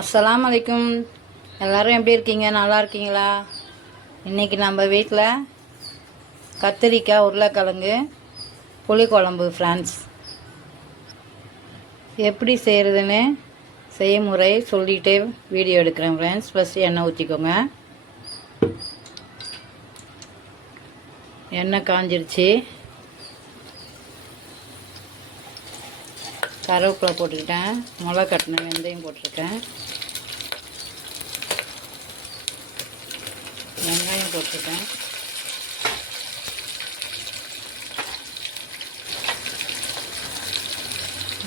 அஸ்ஸலாமு அலைக்கும். எல்லோரும் எப்படி இருக்கீங்க? நல்லா இருக்கீங்களா? இன்றைக்கி நம்ம வீட்டில் கத்திரிக்காய் உருளைக்கிழங்கு புளிக்குழம்பு ஃப்ரெண்ட்ஸ். எப்படி செய்கிறதுன்னு செய்முறை சொல்லிகிட்டே வீடியோ எடுக்கிறேன் ஃப்ரெண்ட்ஸ். ஃபஸ்ட்டு எண்ணெய் ஊற்றிக்கோங்க. எண்ணெய் காஞ்சிருச்சு. கருவேப்பிலை போட்டுக்கிட்டேன். மிளகா கட்டின வெந்தயம் போட்டிருக்கேன். வெங்காயம் போட்டிருக்கேன்.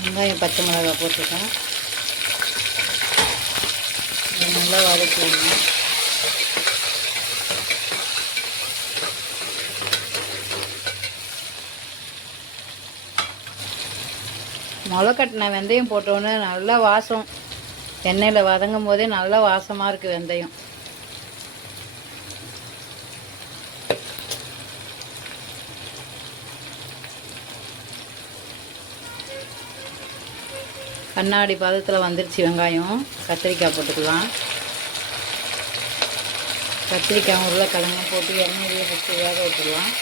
வெங்காயம் பச்சை மிளகாய் போட்டிருக்கேன். நல்லா வதக்கிடணும். மிளகா கட்டின வெந்தயம் போட்டோன்னே நல்லா வாசம். எண்ணெயில் வதங்கும் போதே நல்லா வாசமாக இருக்குது வெந்தயம். கண்ணாடி பதத்தில் வந்துருச்சு வெங்காயம். கத்திரிக்காய் போட்டுக்கலாம். கத்திரிக்காய் உருளைக்கிழங்கும் போட்டு எண்ணெயிலேயே ஃபஸ்ட்டு வேக விட்டுடலாம்.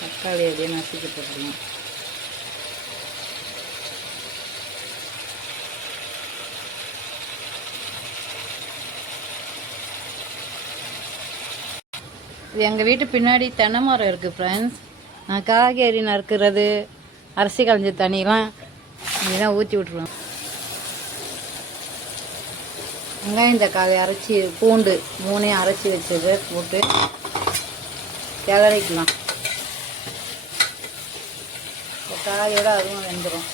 தக்காளி அப்படியே நசுக்கி போட்டுக்கலாம். எங்கள் வீட்டு பின்னாடி தென்னை மரம் இருக்குது ஃப்ரெண்ட்ஸ். நான் காய்கறி நறுக்கிறது, அரிசி களைஞ்ச தண்ணியெலாம் இப்படிதான் ஊற்றி விட்ருவேன். வெங்காயம் தக்காளி அரைச்சி பூண்டு மூணையும் அரைச்சி வச்சது போட்டு கிளறிக்கலாம். காயோட அதுவும் வெந்துடும்.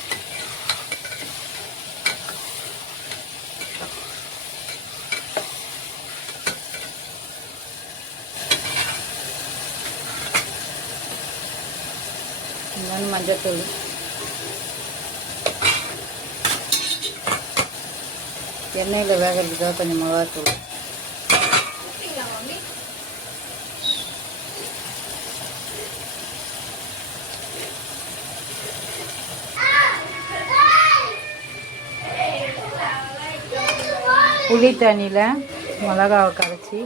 மஞ்சத்தூள், எண்ணெயில் வேகிறதுக்காக கொஞ்சம் மிளகாத்தூள், புளி தண்ணியில் மிளகாவை கரைச்சி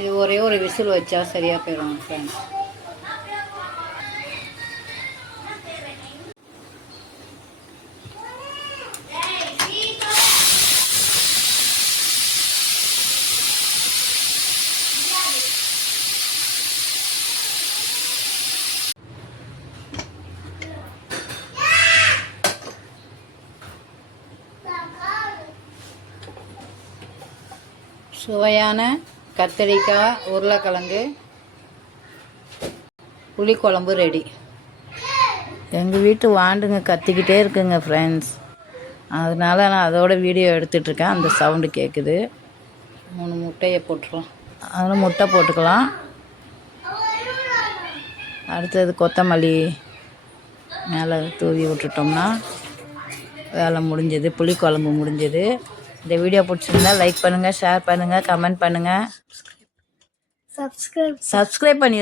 இது ஒரே ஒரு விசில் வச்சா சரியாக போயிடும் ஃப்ரெண்ட்ஸ். சுவையான கத்திரிக்காய் உருளைக்கிழங்கு புளிக்குழம்பு ரெடி. எங்கள் வீட்டு வாண்டுங்க கத்திக்கிட்டே இருக்குங்க ஃப்ரெண்ட்ஸ். அதனால் நான் அதோட வீடியோ எடுத்துகிட்ருக்கேன். அந்த சவுண்டு கேட்குது. 3 முட்டையை போட்டுக்கலாம். அதில் முட்டை போட்டுக்கலாம். அடுத்தது கொத்தமல்லி மேலே தூவி விட்டுட்டோம்னா வேலை முடிஞ்சது. புளிக்குழம்பு முடிஞ்சது. இந்த வீடியோ பிடிச்சிருந்தா லைக் பண்ணுங்கள், ஷேர் பண்ணுங்கள், கமெண்ட் பண்ணுங்கள், சப்ஸ்கிரைப் பண்ணி